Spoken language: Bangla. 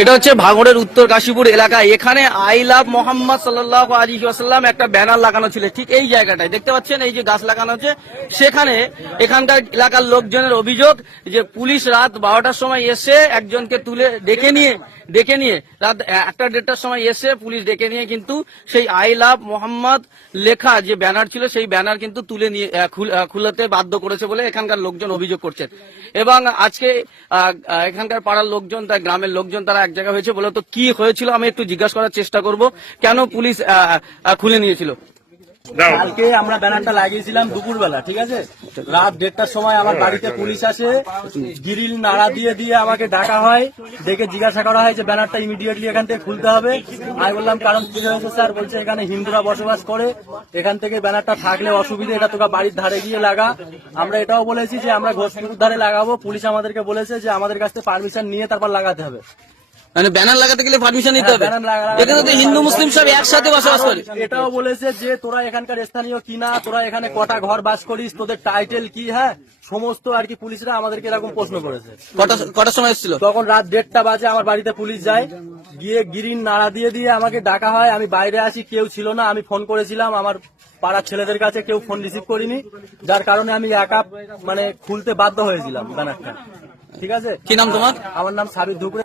এটা হচ্ছে ভাঙড়ের উত্তর কাশীপুর এলাকা। এখানে আই লাভ মোহাম্মদ সাল্লাল্লাহু আলাইহি ওয়াসাল্লাম একটা ব্যানার লাগানো ছিল ঠিক এই জায়গাটায়, দেখতে পাচ্ছেন এই যে গাছ লাগানো হচ্ছে সেখানে। এখানকার এলাকার লোকজনের অভিযোগ যে পুলিশ রাত 12টার সময় এসে একজনকে তুলে ডেকে নিয়ে রাত 1টা-1:30টার সময় এসে পুলিশ ডেকে নিয়ে কিন্তু সেই আই লাভ মোহাম্মদ লেখা যে ব্যানার ছিল সেই ব্যানার কিন্তু তুলে নিয়ে খুলতে বাধ্য করেছে বলে এখানকার লোকজন অভিযোগ করছেন। এবং আজকে এখানকার পাড়ার লোকজন, তাই গ্রামের লোকজন তারা এক জায়গায় হয়েছে বলে, তো কি হয়েছিল আমি একটু জিজ্ঞাসা করার চেষ্টা করব, কেন পুলিশ খুলে নিয়েছিল। কালকে আমরা ব্যানারটা লাগিয়েছিলাম দুপুরবেলা, ঠিক আছে। রাত 1:30টার সময় আমার বাড়িতে পুলিশ আসে, গ্রিল নাড়া দিয়ে আমাকে ডাকা হয়, ডেকে জিজ্ঞাসা করা হয় যে ব্যানারটা ইমিডিয়েটলি এখান থেকে খুলতে হবে। আমি বললাম কারণ কি হয়েছে স্যার? বলছে এখানে হিন্দুরা বসবাস করে, এখান থেকে ব্যানারটা থাকলে অসুবিধা, এটা তোরা বাড়ির ধারে গিয়ে লাগা। আমরা এটাও বলেছি যে আমরা ঘোষপুকুর ধারে লাগাবো। পুলিশ আমাদেরকে বলেছে যে আমাদের কাছ থেকে পারমিশন নিয়ে তারপর লাগাতে হবে। মানে ব্যানার লাগাতে গেলে পারমিশন নিতে হবে? এখানে তো হিন্দু মুসলিম সব একসাথে বসবাস করে। এটাও বলেছে যে তোরা এখানকার স্থানীয় কিনা, তোরা এখানে কটা ঘর বাস করিস, তোদের টাইটেল কি, হ্যাঁ সমস্ত আর কি পুলিশরা আমাদেরকে এরকম প্রশ্ন করেছে। কটার সময় এসেছিল? তখন রাত 1:30 বাজে আমার বাড়িতে পুলিশ যায়, গিয়ে গ্রিল নাড়া দিয়ে আমাকে ডাকা হয়। আমি বাইরে আসি, কেউ ছিল না। আমি ফোন করেছিলাম আমার পাড়ার ছেলেদের কাছে, কেউ ফোন রিসিভ করিনি, যার কারণে আমি একা মানে খুলতে বাধ্য হয়েছিলাম ব্যানারটা, ঠিক আছে। কি নাম তোমার? আমার নাম সাবির ধুকরে।